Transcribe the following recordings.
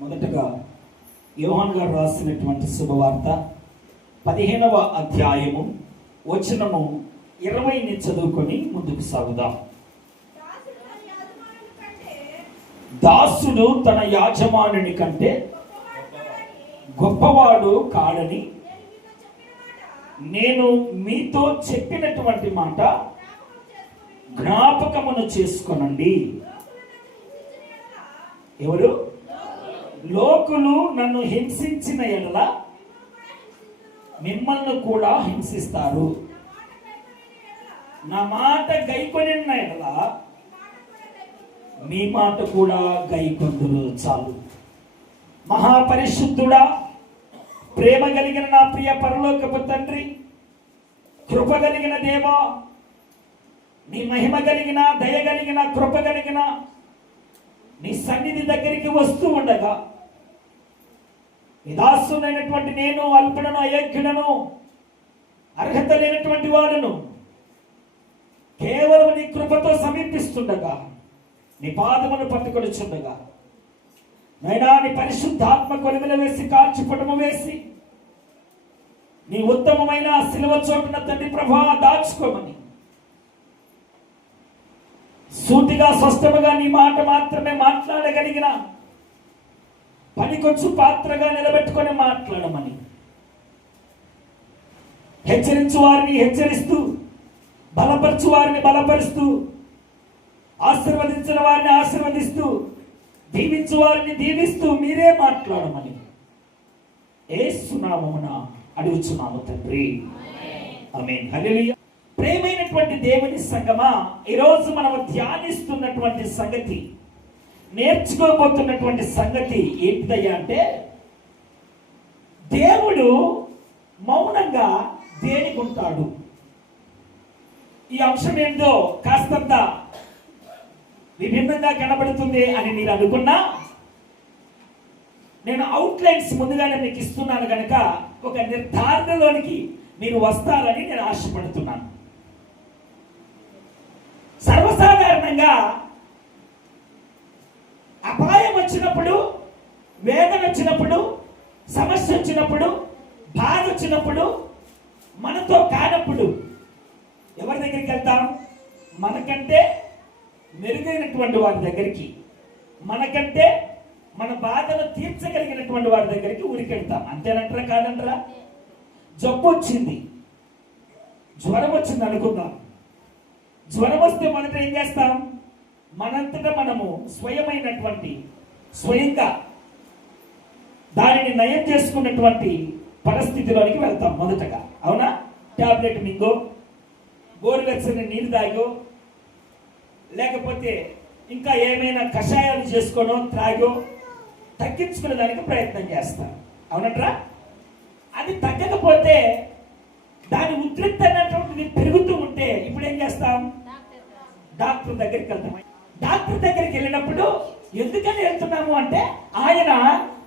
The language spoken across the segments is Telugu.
మొదటగా యోహాను గారు రాసినటువంటి శుభవార్త 15వ అధ్యాయము వచనము 20ని చదువుకొని ముందుకు సాగుదాం. దాసుడు తన యాజమానుని కంటే గొప్పవాడు కాడని నేను మీతో చెప్పినటువంటి మాట జ్ఞాపకమును చేసుకొనండి. ఎవరు? లోకులు నన్ను హింసించిన ఎడల మిమ్మల్ని కూడా హింసిస్తారు. నా మాట గైకొనిన ఎడల మీ మాట కూడా గైకొందురు. చాలు. మహాపరిశుద్ధుడా, ప్రేమ కలిగిన నా ప్రియ పరలోకపు తండ్రి, కృప కలిగిన దేవా, నీ మహిమ కలిగిన, దయ కలిగిన, కృప కలిగిన నీ సన్నిధి దగ్గరికి వస్తూ ఉండగా నిదాసునైనటువంటి నేను అల్పుడను, అయోగ్యుడను, అర్హత లేనటువంటి వాడును కేవలం నీ కృపతో సమీపిస్తుండగా, నీ పాదమును పట్టుకొనిచుండగా నైనా నీ పరిశుద్ధాత్మ కొలుగులు వేసి, కాల్చిపటము వేసి, నీ ఉత్తమమైన శిలువ చోటున తండ్రి ప్రభా దాచుకోమని, సూటిగా స్పష్టముగా నీ మాట మాత్రమే మాట్లాడగలిగిన పనికొచ్చు పాత్రగా నిలబెట్టుకొని మాట్లాడమని, హెచ్చరించు వారిని హెచ్చరిస్తూ, బలపరచు వారిని బలపరుస్తూ, ఆశీర్వదించిన వారిని ఆశీర్వదిస్తూ, దీవించు వారిని దీవిస్తూ మీరే మాట్లాడమని యేసు నామమున అడుగుచున్నాము తండ్రి. ఆమేన్. హల్లెలూయా. ప్రేమైనటువంటి దేవుని సంగమా, ఈరోజు మనము ధ్యానిస్తున్నటువంటి సంగతి, నేర్చుకోబోతున్నటువంటి సంగతి ఏంటిదయ్యా అంటే, దేవుడు మౌనంగా దేనికి ఉంటాడు. ఈ అంశం ఏంటో కాస్తంత విభిన్నంగా కనబడుతుంది అని మీరు అనుకున్నా, నేను అవుట్లైన్స్ ముందుగానే మీకు ఇస్తున్నాను కనుక ఒక నిర్ధారణలోనికి మీరు వస్తారని నేను ఆశపడుతున్నాను. సర్వసాధారణంగా అపాయం వచ్చినప్పుడు, వేదన వచ్చినప్పుడు, సమస్య వచ్చినప్పుడు, బాధ వచ్చినప్పుడు, మనతో కానప్పుడు ఎవరి దగ్గరికి వెళ్తాం? మనకంటే మెరుగైనటువంటి వారి దగ్గరికి, మనకంటే మన బాధను తీర్చగలిగినటువంటి వారి దగ్గరికి ఊరికెళ్తాం. అంతేనంటారా? కాదంటారా? జబ్బు వచ్చింది, జ్వరం వచ్చింది అనుకుందాం. జ్వరం వస్తే మొదట ఏం చేస్తాం? మనంతటా మనము స్వయంగా దానిని నయం చేసుకున్నటువంటి పరిస్థితిలోనికి వెళ్తాం మొదటగా. అవునా? టాబ్లెట్ మింగో, గోరువెచ్చని నీళ్ళు తాగో, లేకపోతే ఇంకా ఏమైనా కషాయాలు చేసుకోనో త్రాగో తగ్గించుకునే దానికి ప్రయత్నం చేస్తాం. అవునంటారా? అది తగ్గకపోతే, దాని ఉద్రిక్త అనేటువంటిది పెరుగుతూ ఉంటే ఇప్పుడు ఏం చేస్తాం? డాక్టర్ దగ్గరికి వెళ్తాం. డాక్టర్ దగ్గరికి వెళ్ళినప్పుడు ఎందుకని వెళ్తున్నాము అంటే, ఆయన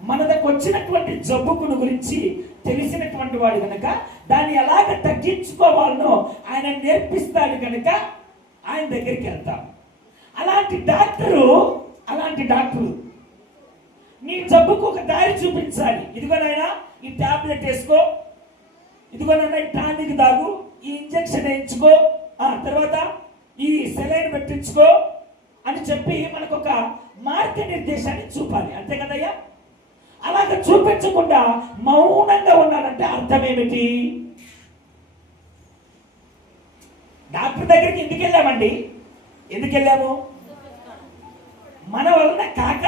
మన దగ్గర వచ్చినటువంటి జబ్బుకును గురించి తెలిసినటువంటి వాడు కనుక దాన్ని ఎలాగ తగ్గించుకోవాలనో ఆయన నేర్పిస్తాడు కనుక ఆయన దగ్గరికి వెళ్తాం. అలాంటి డాక్టరు నీ జబ్బుకు ఒక దారి చూపించాలి. ఇదిగోనైనా ఈ టాబ్లెట్ వేసుకో, ఇదిగోనైనా ఈ టానిక్ తాగు, ఈ ఇంజెక్షన్ వేయించుకో, తర్వాత ఈ సెలైన్ పెట్టించుకో అని చెప్పి మనకు ఒక మార్గనిర్దేశాన్ని చూపాలి. అంతే కదయ్యా? అలాగ చూపించకుండా మౌనంగా ఉన్నాడంటే అర్థం ఏమిటి? డాక్టర్ దగ్గరికి ఎందుకు వెళ్ళామండి? ఎందుకు వెళ్ళాము? మన వలన కాక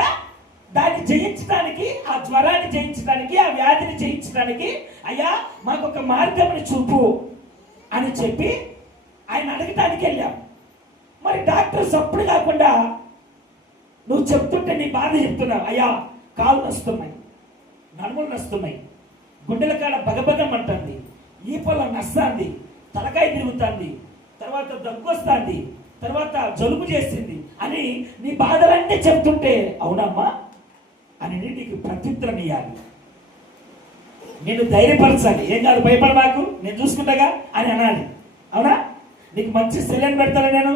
దాన్ని జయించడానికి, ఆ జ్వరాన్ని జయించడానికి, ఆ వ్యాధిని జయించడానికి, అయ్యా మాకు ఒక మార్గంని చూపు అని చెప్పి ఆయన అడగటానికి వెళ్ళాం. మరి డాక్టర్ సప్పుడు కాకుండా నువ్వు చెప్తుంటే నీ బాధ చెప్తున్నావు. అయ్యా కాళ్ళు నస్తున్నాయి, నడుములు నస్తున్నాయి, గుండెల కాడ బగబగమంటుంది, ఈ పొలం నస్తాంది, తలకాయ తిరుగుతుంది, తర్వాత దగ్గు వస్తుంది, తర్వాత జలుబు చేసింది అని నీ బాధలన్నీ చెప్తుంటే అవునమ్మా అని నీకు ప్రత్యుత్తరం ఇవ్వాలి. నేను ధైర్యపరచాలి. ఏం కాదు, భయపడ నాకు, నేను చూసుకుంటాగా అని అనాలి. అవునా? నీకు మంచి సెలైన్ పెడతాను నేను.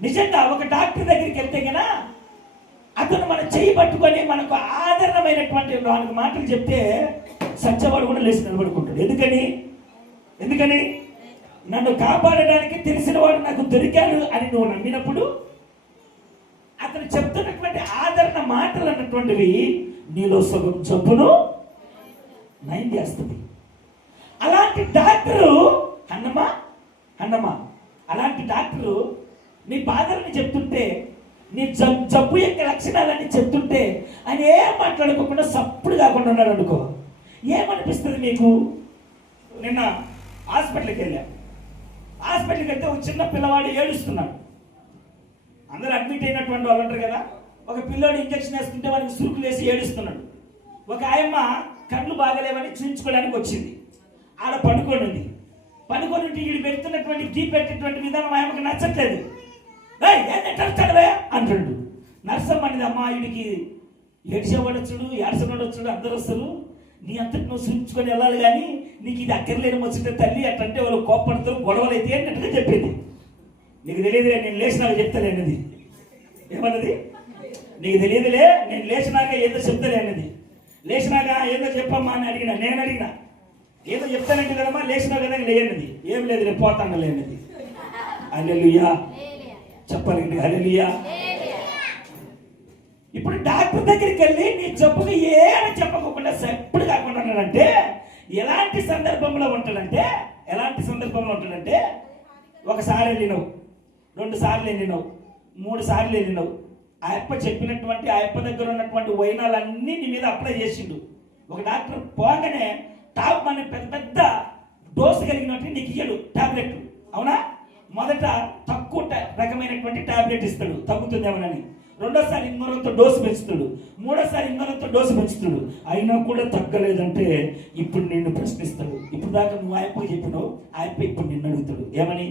నిజంగా ఒక డాక్టర్ దగ్గరికి వెళ్తే కన్నా అతను మన చేయి పట్టుకొని మనకు ఆదరణమైనటువంటి 4 మాటలు చెప్తే సత్యవాడు కూడా లేచి నిలబడుకుంటాడు. ఎందుకని నన్ను కాపాడడానికి తెలిసిన వాడు నాకు దొరికాడు అని నువ్వు నమ్మినప్పుడు అతను చెప్తున్నటువంటి ఆదరణ మాటలు అన్నటువంటివి నీలో సగం జబ్బును నయం చేస్తుంది. అలాంటి డాక్టరు అన్నమా అలాంటి డాక్టరు నీ బాధలని చెప్తుంటే, నీ జబ్బు యొక్క లక్షణాలని చెప్తుంటే ఆయన ఏం మాట్లాడుకోకుండా సప్పుడు కాకుండా ఉన్నాడు అనుకో, ఏమనిపిస్తుంది నీకు? నిన్న హాస్పిటల్కి వెళ్తే ఒక చిన్న పిల్లవాడు ఏడుస్తున్నాడు. అందరూ అడ్మిట్ అయినటువంటి వాళ్ళు ఉంటారు కదా, ఒక పిల్లోడు ఇంజక్షన్ వేస్తుంటే వాడికి సురుకులు వేసి ఏడుస్తున్నాడు. ఒక ఆయమ్మ కళ్ళు బాగలేవని చూయించుకోవడానికి వచ్చింది. ఆడ పడుకొని వీడు పెడుతున్నటువంటి గీ పెట్టేటువంటి విధానం ఆయమ్మకి నచ్చట్లేదు. ఏంటంటాడువే అంటాడు. నర్సమ్మ అనేది అమ్మ వీడికి ఏడ్చేవాడొచ్చుడు ఏడ్చనోడొచ్చుడు అందరూ వస్తారు, నీ అంతటి నువ్వు చూపించుకొని వెళ్ళాలి, కానీ నీకు ఇది అక్కర్లేని వచ్చిన తల్లి అట్టంటే వాళ్ళు కోప్పడతారు, గొడవలు అయితే అన్నట్టుగా చెప్పింది. నీకు తెలియదులే, నేను లేచినాక చెప్తాలేనది. ఏమన్నది? నీకు తెలియదులే, నేను లేచినాక ఏదో చెప్తాలేనది. లేచినాక ఏదో చెప్పమ్మా అని నేను అడిగినా ఏదో చెప్తానంటే కదమ్మా, లేచినా కదా లేనది. ఏం లేదు, రేపు పోతాను లేనది. హల్లెలూయా చెప్పాలండి, హల్లెలూయా. ఇప్పుడు డాక్టర్ దగ్గరికి వెళ్ళి నీ జబ్బుకి ఏమని చెప్పకుండా ఎప్పుడు కాకుండా ఉన్నాడంటే ఎలాంటి సందర్భంలో ఉంటాడంటే ఒకసారి వెళ్ళినావు, 2 సార్లు వెళ్ళినావు, 3 సార్లు వెళ్ళినావు. ఆ అప్ప చెప్పినటువంటి ఆ అప్ప దగ్గర ఉన్నటువంటి వైనాలన్నీ నీ మీద అప్లై చేసిండు. ఒక డాక్టర్ పోగానే టాప్ మన పెద్ద డోసు కలిగినట్టు నీకు ఇయ్యడు టాబ్లెట్లు, అవునా? మొదట తక్కువ రకమైనటువంటి టాబ్లెట్ ఇస్తాడు తగ్గుతుందేమోనని, రెండోసారి ఇంకొంత డోసు పెంచుతాడు, మూడోసారి ఇంకొంత డోసు పెంచుతాడు. అయినా కూడా తగ్గలేదంటే ఇప్పుడు నిన్ను ప్రశ్నిస్తాడు. ఇప్పుడు దాకా నువ్వు ఆయప్పకి చెప్పినావు, ఆయప్ప ఇప్పుడు నిన్ను అడుగుతాడు, ఏమని?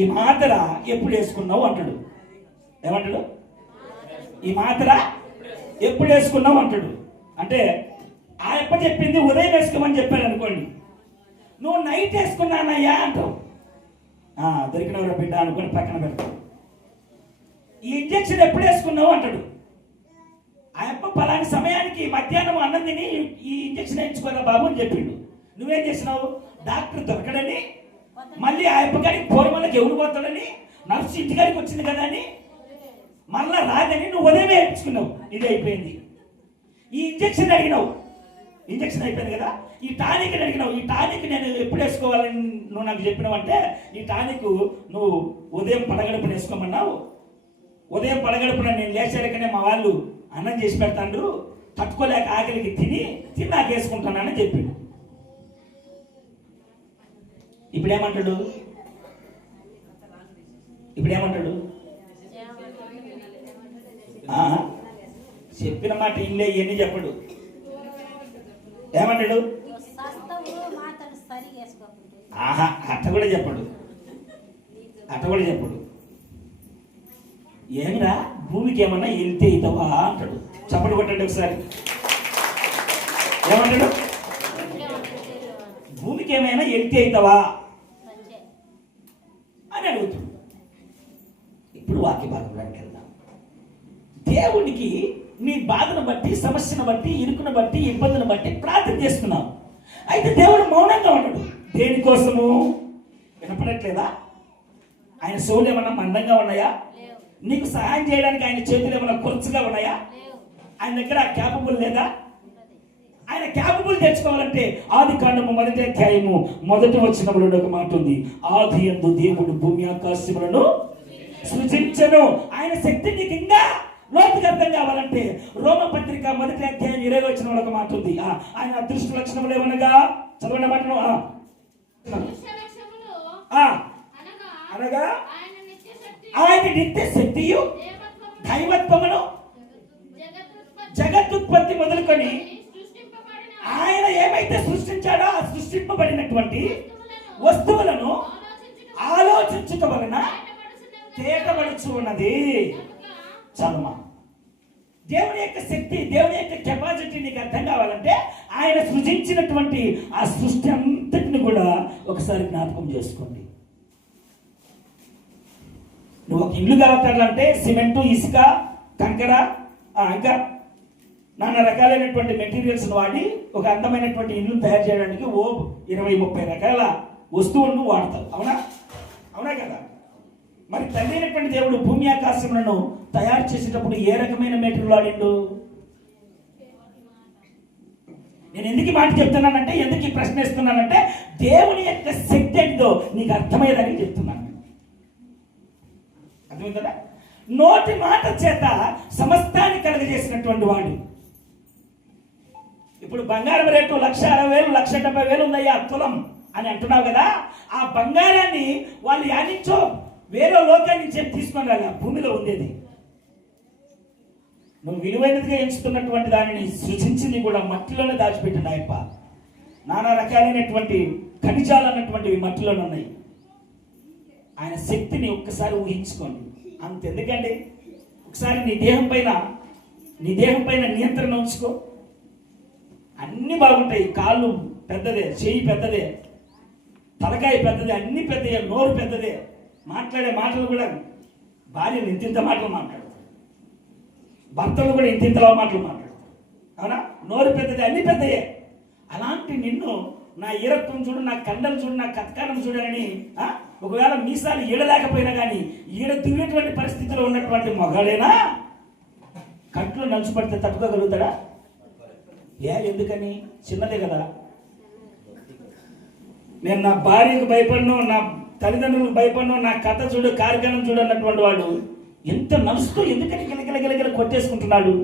ఈ మాత్ర ఎప్పుడు వేసుకున్నావు అంటాడు. ఏమంటాడు? ఈ మాత్ర ఎప్పుడు వేసుకున్నావు అంటాడు. అంటే ఆయప్ప చెప్పింది ఉదయం వేసుకోమని చెప్పాడు అనుకోండి, నువ్వు నైట్ వేసుకున్నానయ్యా అంటావు. దొరికినవరా బిడ్డ అనుకొని పక్కన పెడతావు. ఈ ఇంజక్షన్ ఎప్పుడు వేసుకున్నావు అంటాడు. ఆయప్ప పలాని సమయానికి మధ్యాహ్నం అన్నం తిని ఈ ఇంజక్షన్ వేయించుకోరా బాబు అని చెప్పిండు. నువ్వేం చేసినావు? డాక్టర్ దొరకడని, మళ్ళీ ఆయప్ప గారికి పూర్వలకి ఎవరు పోతాడని, నర్సు ఇంటికాడికి వచ్చింది కదా అని, మళ్ళా రాదని నువ్వు ఉదయం వేయించుకున్నావు. ఇది అయిపోయింది. ఈ ఇంజక్షన్ అడిగినావు, ఇంజక్షన్ అయిపోయింది కదా. ఈ టానిక్ అడిగినావు, ఈ టానిక్ నేను ఎప్పుడు వేసుకోవాలని నువ్వు నాకు చెప్పినావు అంటే, ఈ టానిక్ నువ్వు ఉదయం పడగడుపున వేసుకోమన్నావు. ఉదయం పడగడుపున నేను లేచాకనే మా వాళ్ళు అన్నం చేసి పెడతాండ్రు, తట్టుకోలేక ఆకలికి తిని నాకు వేసుకుంటానని చెప్పిండు. ఇప్పుడేమంటాడు? చెప్పిన మాట ఇల్లే ఇవన్నీ చెప్పడు. ఏమంటాడు? అట్ట కూడా చెప్పడు. ఏమిరా భూమికి ఏమన్నా వెళ్తే ఇతవా అంటాడు. చప్పటి కొట్టండి ఒకసారి. ఏమంటాడు? భూమికి ఏమైనా వెళ్తే అవుతావా అని అడుగుతాడు. ఇప్పుడు వాక్య భాగంలోకి వెళ్దాం. దేవునికి నీ బాధను బట్టి, సమస్యను బట్టి, ఇరుకును బట్టి, ఇబ్బందిని బట్టి ప్రార్థన చేస్తున్నావు. అయితే దేవుడు మౌనంగా ఉన్నాడు. దేనికోసము? వినపడట్లేదా? ఆయన చెవులు ఏమన్నా మందంగా ఉన్నాయా? నీకు సహాయం చేయడానికి ఆయన చేతులు ఏమన్నా కుర్చగా ఉన్నాయా? ఆయన దగ్గర క్యాపబుల్ లేదా? ఆయన క్యాపబుల్ తెచ్చుకోవాలంటే ఆదికాండము 1వ అధ్యాయము 1వ వచనంలో ఒక మాట ఉంది. ఆది యందు దేవుడు భూమి ఆకాశములను సృజించెను. ఆయన శక్తి నీకు ఇంకా లోతుగా అర్థం కావాలంటే రోమపత్రిక 1వ అధ్యాయం 20వ వచనంలో ఒక మాట ఉంది. ఆయన అదృష్ట లక్షణములు ఏమనగా చదవండి మాటను. అనగా ఆయన నిత్య శక్తియు దైవత్వమును జగత్తుత్పత్తి మొదలుకొని ఆయన ఏమైతే సృష్టించాడో ఆ సృష్టింపబడినటువంటి వస్తువులను ఆలోచించుట వలన తేటబడుచు ఉన్నది. చదుమా దేవుని యొక్క శక్తి, దేవుని యొక్క కెపాసిటీ నీకు అర్థం కావాలంటే ఆయన సృజించినటువంటి ఆ సృష్టి అంతటిని కూడా ఒకసారి జ్ఞాపకం చేసుకోండి. నువ్వు ఒక ఇల్లు కలగాలంటే సిమెంటు, ఇసుక, కంకర, ఇంకా నానా రకాలైనటువంటి మెటీరియల్స్ని వాడి ఒక అందమైనటువంటి ఇల్లు తయారు చేయడానికి 20-30 రకాల వస్తువులను వాడతావు. అవునా? అవునా కదా? మరి తండ్రి అయినటువంటి దేవుడు భూమి ఆకాశములను తయారు చేసేటప్పుడు ఏ రకమైన మెటీరియల్ వాడిండు? నేను ఎందుకు మాట చెప్తున్నానంటే, ఎందుకు ఈ ప్రశ్న ఇస్తున్నానంటే, దేవుని యొక్క శక్తి ఏంటో నీకు అర్థమయ్యేదని చెప్తున్నాను. అర్థమైందా? నోటి మాట చేత సమస్తాన్ని కలుగజేసినటువంటి వాడు. ఇప్పుడు బంగారం రేటు 1,60,000, 1,70,000 ఉందయ్యా తులం అని అంటున్నావు కదా. ఆ బంగారాన్ని వాళ్ళు యానించో వేరే లోకాన్ని నుంచి తీసుకొని రాగా భూమిలో ఉండేది. నువ్వు విలువైనదిగా ఎంచుతున్నటువంటి దానిని సృజించింది కూడా మట్టిలోనే దాచిపెట్టింది ఆయప్ప. నానా రకాలైనటువంటి ఖనిజాలు అన్నటువంటివి మట్టిలోనే ఉన్నాయి. ఆయన శక్తిని ఒక్కసారి ఊహించుకోండి. అంతెందుకండి, ఒకసారి నీ దేహం పైన నియంత్రణ ఉంచుకో. అన్నీ బాగుంటాయి. కాళ్ళు పెద్దదే, చెయ్యి పెద్దదే, తలకాయ పెద్దదే, అన్ని పెద్దదే, నోరు పెద్దదే, మాట్లాడే మాటలు కూడా భార్యలు ఇంతింత మాటలు మాట్లాడతారు, భర్తలు కూడా ఇంతింతలో మాటలు మాట్లాడతారు. అవునా? నోరు పెద్దదే, అన్ని పెద్దయే. అలాంటి నిన్ను నా ఈరత్వం చూడు, నా కండలు చూడు, నా కత్కారం చూడని ఒకవేళ మీసాలు ఈడలేకపోయినా కానీ ఈడ దిగేటువంటి పరిస్థితిలో ఉన్నటువంటి మగాడైనా కంట్లో నలుచుపడితే తట్టుకోగలుగుతాడా? ఎందుకని? చిన్నదే కదా. నేను నా భార్యకు భయపడను, నా తల్లిదండ్రులకు భయపడను, నా కథ చూడు, కార్యక్రమం చూడు అన్నటువంటి వాడు ఎంత నలుస్తూ ఎందుకని గిలగిల కొట్టేసుకుంటున్నాడు?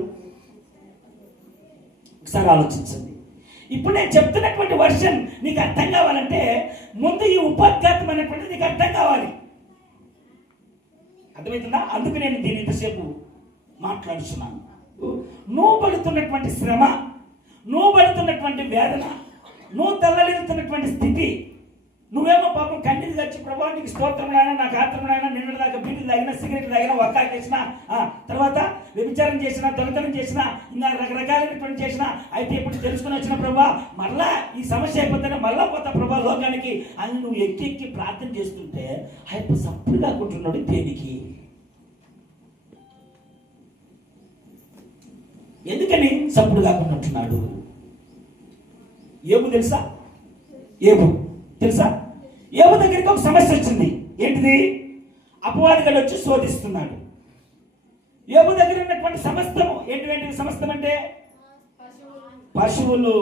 ఒకసారి ఆలోచించండి. ఇప్పుడు నేను చెప్తున్నటువంటి వర్షన్ నీకు అర్థం కావాలంటే ముందు ఈ ఉపోద్ఘాతం అనేటువంటిది నీకు అర్థం కావాలి. అర్థమవుతుందా? అందుకు నేను దీన్ని ఇంతసేపు మాట్లాడుతున్నాను. నువ్వు పడుతున్నటువంటి శ్రమ, నువ్వు పడుతున్నటువంటి వేదన, నువ్వు తల్లలిస్తున్నటువంటి స్థితి, నువ్వేమో పాపం కన్నీరు తెచ్చి ప్రభావ నీకు స్తోత్రములైనా, నాకు ఆత్రములైనా, నిన్న దాకా బీడీలు తాగినా, సిగరెట్లు తాగినా, ఒక్కాలు చేసినా, తర్వాత వ్యభిచారం చేసినా, దొంగతనం చేసినా, ఇంకా రకరకాలైనటువంటి చేసినా, అయితే ఇప్పుడు తెలుసుకుని వచ్చిన ప్రభా మళ్ళా ఈ సమస్య అయిపోతేనే మళ్ళా పోతా ప్రభా లోకానికి అని నువ్వు ఎక్కి ప్రార్థన చేస్తుంటే ఆయన సప్పుడు కాకుంటున్నాడు. దేనికి? ఎందుకని సప్పుడు కాకుండా ఉంటున్నాడు? ఏబు తెలుసా? ఏబు తెలుసా? ఏబు దగ్గరికి ఒక సమస్య వచ్చింది. ఏంటిది? అపవాదిగాడు వచ్చి శోధిస్తున్నాడు. ఏబు దగ్గర ఉన్నటువంటి సమస్తము ఏంటి? సమస్తం అంటే పశువులు,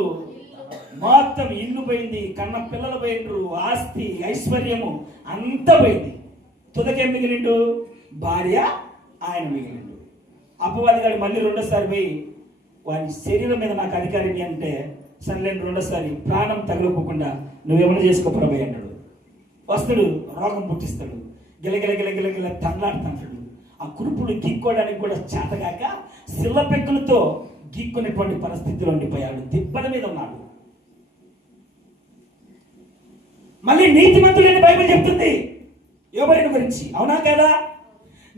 మొత్తం ఇల్లు పోయింది, కన్న పిల్లలు పోయిండ్రు, ఆస్తి ఐశ్వర్యము అంతా పోయింది. తుదకేం మిగిలిండు? భార్య, ఆయన మిగిలిండు. అపవాదిగాడు మళ్ళీ రెండోసారి పోయి వాడి శరీరం మీద నాకు అధికారం అంటే సర్లేని రెండోసారి ప్రాణం తగలకోకుండా నువ్వేమైనా చేసుకో ప్రభు అన్నాడు. వస్తాడు, రోగం పుట్టిస్తాడు, గిలగిల తన్లాడుతుంటాడు. ఆ కురుపులు గీక్కోవడానికి కూడా చేతగాక సిల్ల పెక్కులతో గీక్కునేటువంటి పరిస్థితిలో ఉండిపోయాడు. దిబ్బల మీద ఉన్నాడు. మళ్ళీ నీతిమంతుడైన బైబిల్ చెప్తుంది యోబయ్య గురించి. అవునా కదా?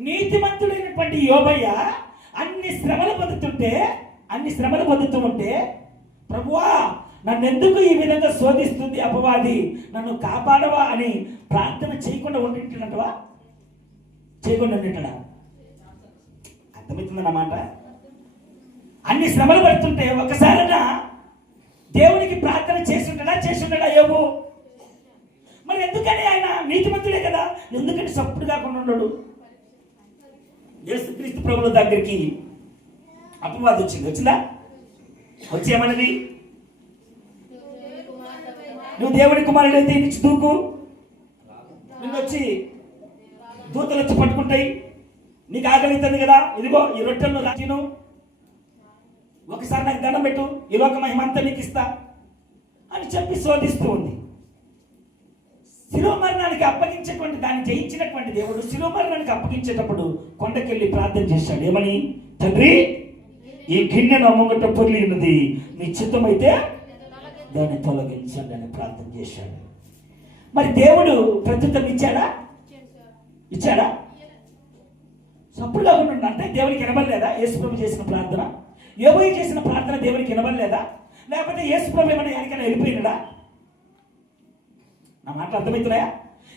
నీతిమంతుడైనటువంటి యోబయ్య అన్ని శ్రమలు పొందుతూ ఉంటే ప్రభువా నన్నెందుకు ఈ విధంగా శోధిస్తుంది అపవాది, నన్ను కాపాడవా అని ప్రార్థన చేయకుండా ఉండేటవా? చేయకుండా ఉండేటడా? అర్థమవుతుందన్నమాట. అన్ని శ్రమలు పడుతుంటే ఒకసారైనా దేవునికి ప్రార్థన చేస్తుంటాడా యోబు? మరి ఎందుకని? ఆయన నీతిమంతుడే కదా, ఎందుకని సప్పుడు కాకుండా ఉన్నాడు? యేసుక్రీస్తు ప్రభువుల దగ్గరికి అపవాది వచ్చిందా? వచ్చి ఏమన్నది? నువ్వు దేవుడి కుమారుడు అయితే నుంచి దూకు, నువ్వు వచ్చి దూతలు వచ్చి పట్టుకుంటాయి, నీకు ఆకలిస్తుంది కదా, ఇదిగో ఈ రొట్టెలను రాజీను, ఒకసారి నాకు దండం పెట్టు, ఈ లోక మహిమంతా నీకు ఇస్తా అని చెప్పి శోధిస్తూ ఉంది. శిలువ మరణానికి అప్పగించేటువంటి దాన్ని జయించినటువంటి దేవుడు శిలువ మరణానికి అప్పగించేటప్పుడు కొండకెళ్ళి ప్రార్థన చేశాడు. ఏమని? తండ్రి, ఈ గిన్నెను అమ్మగట్ట పొర్లి ఉన్నది, నీ చిత్తమైతే దాన్ని తొలగించండి అని ప్రార్థన చేశాడు. మరి దేవుడు ప్రత్యుత్తరం ఇచ్చాడా? సప్పుడు కాకుండా అంటే దేవునికి వినబడలేదా? యేసుప్రభు చేసిన ప్రార్థన, యోబు చేసిన ప్రార్థన దేవునికి వినబడలేదా? లేకపోతే యేసుప్రభు ఏమైనా ఎక్కడికైనా వెళ్ళిపోయినాడా? నా మాట అర్థమవుతున్నాయా?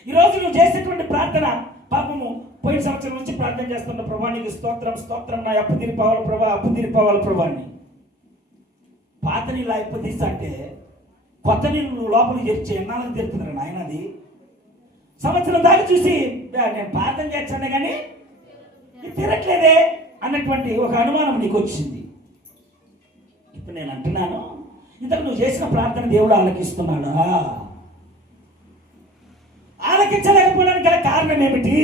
ఈరోజు నువ్వు చేసేటువంటి ప్రార్థన పాపము పోయిన సంవత్సరం నుంచి ప్రార్థన చేస్తున్న ప్రభా నీకు స్తోత్రం స్తోత్రం, నా అప్పు తీరిపోవాలి ప్రభా, అప్పు తీరిపోవాలి ప్రభా అని. పాత నీళ్ళు అప్పు తీస్తా అంటే కొత్త నీళ్ళు లోపలికి చేర్చి ఎన్నాళ్ళకి తీరుతున్నారు నాయన. అది సంవత్సరం దాకా చూసి నేను ప్రార్థన చేస్తాను కానీ తీరట్లేదే అన్నటువంటి ఒక అనుమానం నీకు వచ్చింది. ఇప్పుడు నేను అంటున్నాను, ఇంతకు నువ్వు చేసిన ప్రార్థన దేవుడు ఆలకిస్తున్నాడా? ఆలకించలేకపోవడానికి గల కారణం ఏమిటి?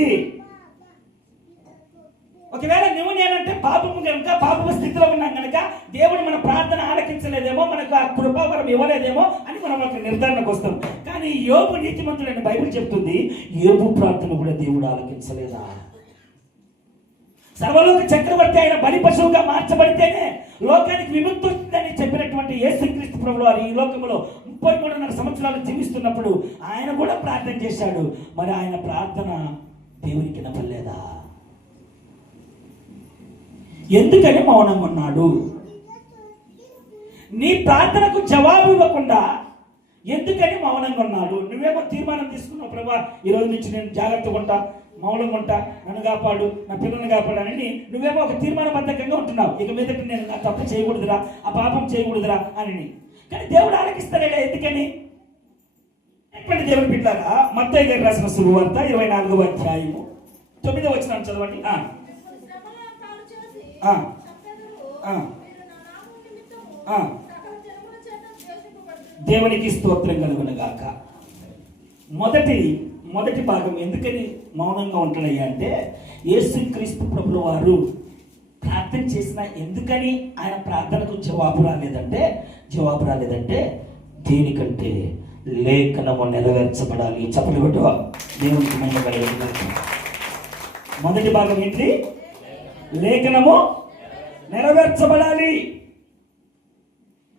ఒకవేళ నువ్వు నేనంటే పాపము కనుక, పాపము స్థితిలో ఉన్నాం కనుక దేవుడు మన ప్రార్థన ఆలకించలేదేమో, మనకు ఆ కృపావరం ఇవ్వలేదేమో అని మనం ఒక నిర్ధారణకు వస్తాం. కానీ యోబు నీతిమంతుడని బైబిల్ చెప్తుంది, యోబు ప్రార్థన కూడా దేవుడు ఆలకించలేదా? సర్వలోక చక్రవర్తి అయిన బలి పశువుగా మార్చబడితేనే లోకానికి విముక్తి వస్తుందని చెప్పినటువంటి యేసుక్రీస్తు ప్రభువు వారు ఈ లోకంలో 33.5 సంవత్సరాలు జీవిస్తున్నప్పుడు ఆయన కూడా ప్రార్థన చేశాడు. మరి ఆయన ప్రార్థన దేవునికి నమ్మలేదా? ఎందుకని మౌనంగా ఉన్నాడు? నీ ప్రార్థనకు జవాబు ఇవ్వకుండా ఎందుకని మౌనంగా ఉన్నాడు? నువ్వేమో తీర్మానం తీసుకున్నావు, ప్రభా ఈ రోజు నుంచి నేను జాగ్రత్తగా ఉంటా, మౌనంగా ఉంటా, నన్ను కాపాడు, నా పిల్లల్ని కాపాడని నువ్వేమో ఒక తీర్మానబద్ధకంగా ఉంటున్నావు. ఇక మీదట నేను నా తప్పు చేయకూడదురా, ఆ పాపం చేయకూడదురా అని. కానీ దేవుడు ఆలకిస్తాడా? ఎందుకని? ఎటువంటి దేవుని బిడ్డలారా, మత్తయి గారు రాసిన శుభవార్త 24వ అధ్యాయము 9వ వచనం చదవండి. దేవునికి స్తోత్రం కలుగునగాక. మొదటి భాగం ఎందుకని మౌనంగా ఉంటాడయ్యా అంటే, యేసుక్రీస్తు ప్రభుల వారు ప్రార్థన చేసిన ఎందుకని ఆయన ప్రార్థనకు జవాబు రాలేదంటే దేనికంటే లేఖనము నెరవేర్చబడాలి. చెప్పలు కొట్టు, దేవునికి మహిమ కలుగునగాక. మొదటి భాగం ఏంటి? లేఖనము నెరవేర్చబడాలి.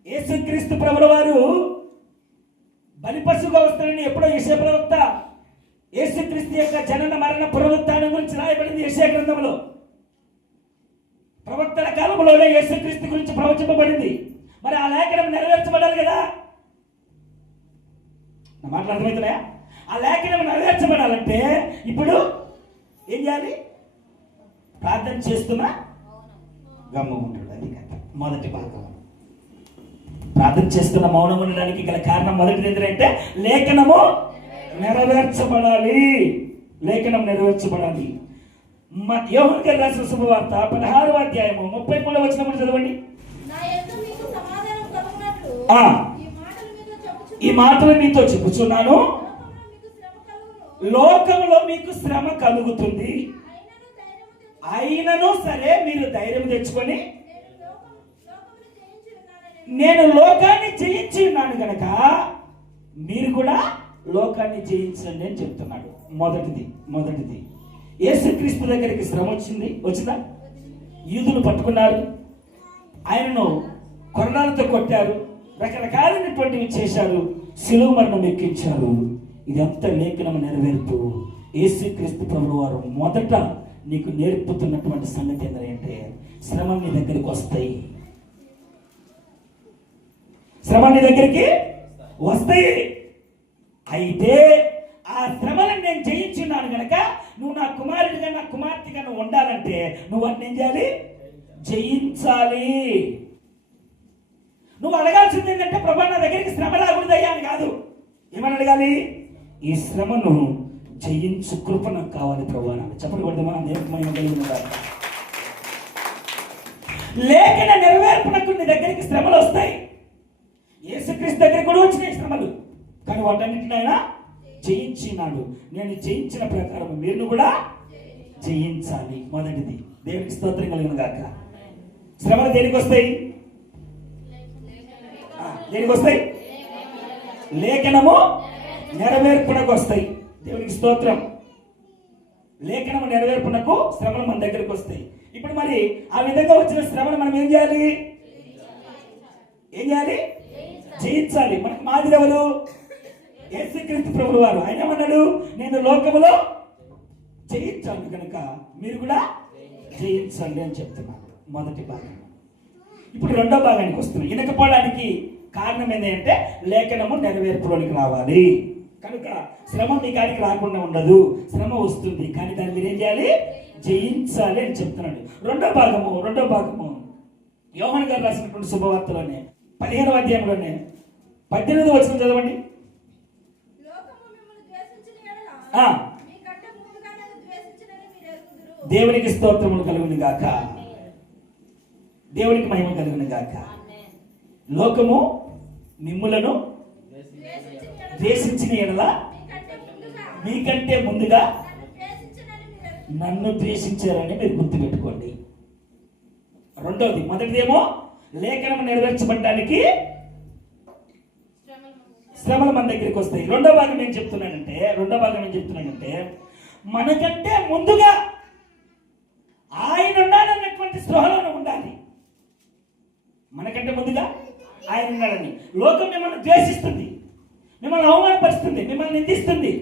యేసుక్రీస్తు ప్రభుల వారు బలిపశువుగా వస్తారని ఎప్పుడో యెషయా ప్రవక్త యేసుక్రీస్తు యొక్క జనన మరణ పునరుత్థానం గురించి రాయబడింది యెషయా గ్రంథంలో. ప్రవక్తల కాలంలోనే యేసుక్రీస్తు గురించి ప్రవచింపబడింది. మరి ఆ లేఖనం నెరవేర్చబడాలి కదా. నా మాటలు అర్థమవుతున్నాయా? ఆ లేఖనం నెరవేర్చబడాలంటే ఇప్పుడు ఏం చేయాలి? ప్రార్థన చేస్తున్నా గమ్ము ఉంటాడు. అది కదా మొదటి భాగం. ప్రార్థన చేస్తున్న మౌనం ఉండడానికి గల కారణం మొదటిది ఏంటంటే లేఖనము నెరవేర్చబడాలి. లేఖనం నెరవేర్చబడాలి. యోహాను గారు రాసిన శుభవార్త 16వ అధ్యాయము 33వ వచనం చదవండి. ఈ మాటలు మీతో చెప్పుచున్నాను, లోకంలో మీకు శ్రమ కలుగుతుంది, అయినను సరే మీరు ధైర్యం తెచ్చుకొని నేను లోకాన్ని జయించి ఉన్నాను కనుక మీరు కూడా లోకాన్ని జయించండి అని చెప్తున్నాడు. మొదటిది యేసుక్రీస్తు దగ్గరికి శ్రమ వచ్చిందా? యూదులు పట్టుకున్నారు, ఆయనను కొరడాలతో కొట్టారు, రకరకాలైనటువంటివి చేశారు, శిలువ మరణం ఎక్కించారు. ఇదంతా లేఖనం నెరవేర్పు. యేసుక్రీస్తు ప్రభువు వారు మొదట నీకు నేర్పుతున్నటువంటి సంగతి ఏంటంటే శ్రమ నీ దగ్గరికి వస్తాయి. శ్రమ నీ దగ్గరికి వస్తాయి. అయితే ఆ శ్రమలను నేను జయించున్నాను కనుక నువ్వు నా కుమారుడిగా నా కుమార్తెగా నువ్వు ఉండాలంటే నువ్వు వాటిని ఏం చేయాలి? జయించాలి. నువ్వు అడగాల్సింది ఏంటంటే ప్రభా నా దగ్గరికి శ్రమ రాకూడదయ్యా అని కాదు. ఏమని అడగాలి? ఈ శ్రమను జయించు కృప నాకు కావాలి ప్రభా. చెప్పకూడదమా? లేఖన నెరవేర్పునకు నీ దగ్గరికి శ్రమలు వస్తాయి. యేసుక్రీస్తు దగ్గరికి కూడా వచ్చినాయి శ్రమలు, కానీ వాటన్నిటిని ఆయన జయించినాడు. నేను జయించిన ప్రకారం మీరు కూడా జయించాలి. మొదటిది. దేవునికి స్తోత్రం కలుగును గాక. శ్రమలు దేనికి వస్తాయి? లేఖనము నెరవేర్పునకు వస్తాయి. దేవునికి స్తోత్రం. లేఖనము నెరవేర్పునకు శ్రమలు మన దగ్గరకు వస్తాయి. ఇప్పుడు మరి ఆ విధంగా వచ్చిన శ్రమను మనం ఏం చేయాలి? జయించాలి. మనకు మాదిరి ఎవరు? యేసుక్రీస్తు ప్రభువు వారు. ఆయన ఏమన్నాడు? నేను లోకములో జయించాను కనుక మీరు కూడా జయించండి అని చెప్తున్నాను. మొదటి భాగం. ఇప్పుడు రెండో భాగానికి వస్తున్నాం. వినకపోవడానికి కారణం ఏంటంటే లేఖనము నెరవేర్పులోనికి రావాలి. కనుక శ్రమ మీ కాడికి రాకుండా ఉండదు, శ్రమ వస్తుంది, కానీ దాన్ని మీరేం చేయాలి? జయించాలి అని చెప్తున్నాడు. రెండో భాగము యోహాను గారు రాసినటువంటి శుభవార్తలోనే 15వ అధ్యాయంలోనే 18వ వచనం చదవండి. దేవునికి స్తోత్రములు కలుగును గాక, దేవునికి మహిమ కలుగును గాక. లోకము మిమ్ములను ద్వేషించిన ఎడల మీకంటే ముందుగా నన్ను ద్వేషించారని మీరు గుర్తుపెట్టుకోండి. రెండోది, మొదటిదేమో లేఖనం నెరవేర్చబడడానికి శ్రమలు మన దగ్గరికి వస్తాయి. రెండో భాగం ఏం చెప్తున్నానంటే మనకంటే ముందుగా ఆయన ఉన్నాడన్నటువంటి స్పృహలో ఉండాలి. మనకంటే ముందుగా ఆయన ఉన్నాడని. లోకం మిమ్మల్ని ద్వేషిస్తుంది, మిమ్మల్ని అవమానపరుస్తుంది, మిమ్మల్ని నిందిస్తుంది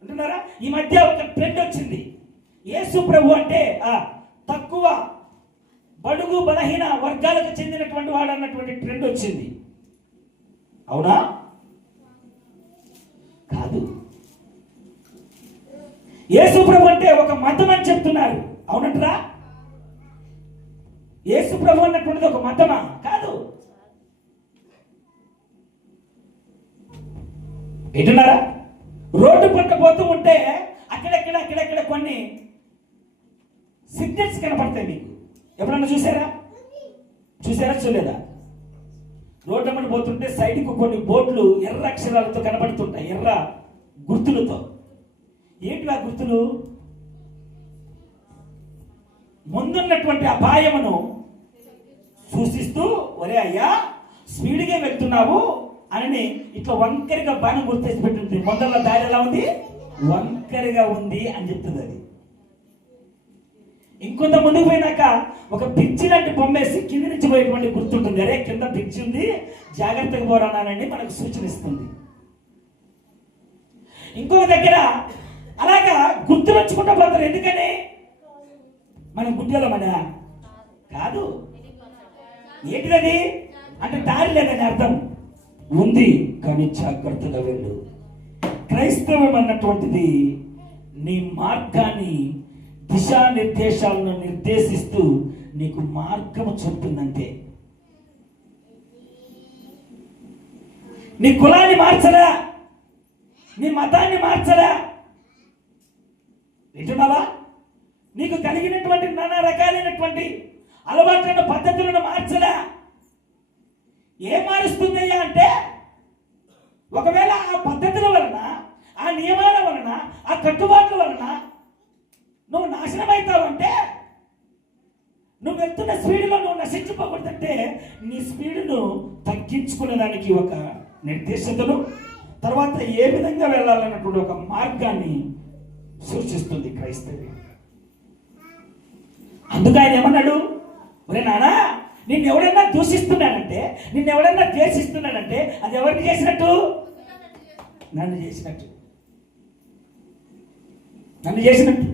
అంటున్నారా? ఈ మధ్య ఒక ట్రెండ్ వచ్చింది. యేసు ప్రభు అంటే తక్కువ బడుగు బలహీన వర్గాలకు చెందినటువంటి వాడు అన్నటువంటి ట్రెండ్ వచ్చింది. అవునా? కాదు. యేసు ప్రభు అంటే ఒక మతం అని చెప్తున్నారు. అవునంటారా? యేసు ప్రభు అన్నటువంటిది ఒక మతమా? కాదు. ఏంటన్నారా? రోడ్డు పట్ట పోతూ ఉంటే అక్కడెక్కడ కొన్ని సిగ్నల్స్ కనపడతాయి. మీకు ఎప్పుడన్నా చూసారా? రోడ్డు పట్ట పోతుంటే సైడ్కు కొన్ని బోర్డులు ఎర్ర అక్షరాలతో కనబడుతుంటాయి, ఎర్ర గుర్తులతో. ఏంటి ఆ గుర్తులు? ముందున్నటువంటి అపాయమును సూచిస్తూ, ఒరే అయ్యా స్పీడ్గా వెళ్తున్నావు అని ఇట్లా వంకరిగా బాణం గుర్తేసి పెట్టుంది. మొదల దారి ఎలా ఉంది? వంకరిగా ఉంది అని చెప్తుంది అది. ఇంకొంత ముందుకు పోయినాక ఒక పిచ్చి లాంటి బొమ్మేసి కింద నుంచి పోయేటువంటి గుర్తుంటుంది. అరే కింద పిచ్చి ఉంది, జాగ్రత్తగా పోరాడాలని మనకు సూచనిస్తుంది. ఇంకొక దగ్గర అలాగా గుర్తులు వచ్చుకుంటూ పోతారు. ఎందుకని? మనం గుడ్డలో మన కాదు. ఏంటిది అంటే దారి లేదని అర్థం. ఉంది కానీ జాగ్రత్తగా వెళ్ళు. క్రైస్తవం అన్నటువంటిది నీ మార్గాన్ని, దిశానిర్దేశాలను నిర్దేశిస్తూ నీకు మార్గము చెప్తుందంటే. నీ కులాన్ని మార్చరా, నీ మతాన్ని మార్చరా, వింటున్నావా? నీకు కలిగినటువంటి నానా రకాలైనటువంటి అలవాట్లను, పద్ధతులను మార్చరా. ఏం మారుస్తుందయ్యా అంటే, ఒకవేళ ఆ పద్ధతుల వలన, ఆ నియమాల వలన, ఆ కట్టుబాట్ల వలన నువ్వు నాశనం అవుతావంటే, నువ్వు వెళ్తున్న స్పీడ్లో నువ్వు నశించిపోకూడదంటే నీ స్పీడ్ను తగ్గించుకునే దానికి ఒక నిర్దేశతను, తర్వాత ఏ విధంగా వెళ్ళాలన్నటువంటి ఒక మార్గాన్ని సూచిస్తుంది క్రైస్తవ్యం. అందుకు ఆయన ఏమన్నాడు? ఒరే నానా, నిన్ను ఎవడన్నా దూషిస్తున్నాడంటే, నిన్ను ఎవడన్నా ద్వేషిస్తున్నాడంటే అది ఎవరిని చేసినట్టు? నన్ను చేసినట్టు.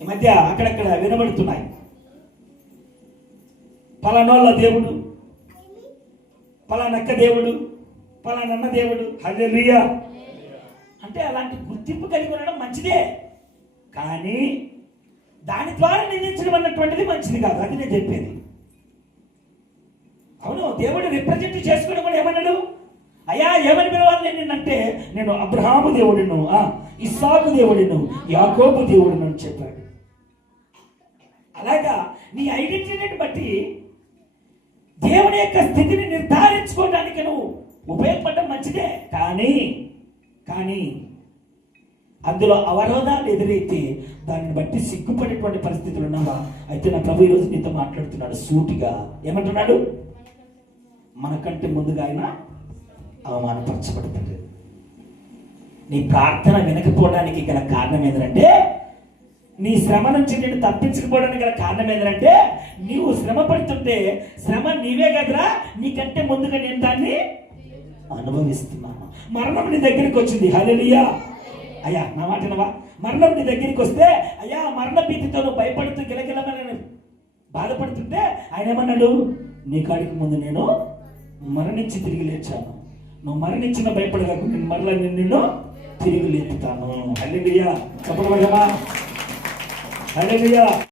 ఈ మధ్య అక్కడక్కడ వినబడుతున్నాయి, పలానోళ్ళ దేవుడు, పలానక్క దేవుడు, పలానన్న దేవుడు. హల్లెలూయా. అంటే అలాంటి గుర్తింపు కలిగి ఉండడం మంచిదే, కానీ దాని ద్వారా నిందించడం అన్నటువంటిది మంచిది కాదు. అది నేను చెప్పేది. అవును, దేవుడు రిప్రజెంట్ చేసుకుని కూడా ఏమన్నాడు? అయ్యా ఏమని పిలవాలి నిన్నంటే, నేను అబ్రహాము దేవుడును, ఇస్సాకు దేవుడును, యాకోబు దేవుడును అని చెప్పాడు. అలాగా నీ ఐడెంటిటీని బట్టి దేవుని యొక్క స్థితిని నిర్ధారించుకోవడానికి నువ్వు ఉపయోగపడడం మంచిదే, కానీ అందులో అవరోధాలు ఎదురైతే దాన్ని బట్టి సిగ్గుపడేటువంటి పరిస్థితులు ఉన్నావా? అయితే నా ప్రభు ఈరోజు నీతో మాట్లాడుతున్నాడు సూటిగా. ఏమంటున్నాడు? మనకంటే ముందుగా ఆయన అవమానపరచబడతాడు. నీ ప్రార్థన వినకపోవడానికి గల కారణం ఏంటంటే, నీ శ్రమ నుంచి నేను తప్పించకపోవడానికి గల కారణం ఏంటంటే, నీవు శ్రమ పడుతుంటే శ్రమ నీవే కదరా, నీకంటే ముందుగా నేను దాన్ని అనుభవిస్తున్నాను. మరణం నీ దగ్గరికి వచ్చింది. హల్లెలూయా. అయ్యా నా మాట వినవా? మరణం నీ దగ్గరికి వస్తే, అయ్యా మరణ భీతితో నువ్వు భయపడుతూ గిలగిలమని బాధపడుతుంటే ఆయన ఏమన్నాడు? నీ కాడికి ముందు నేను మరణించి తిరిగి లేచాను, నువ్వు మరణించిన భయపడగలకు నేను మరలా నిన్ను తిరిగి లేపుతాను. హల్లెలూయా. చెప్పండి హల్లెలూయా.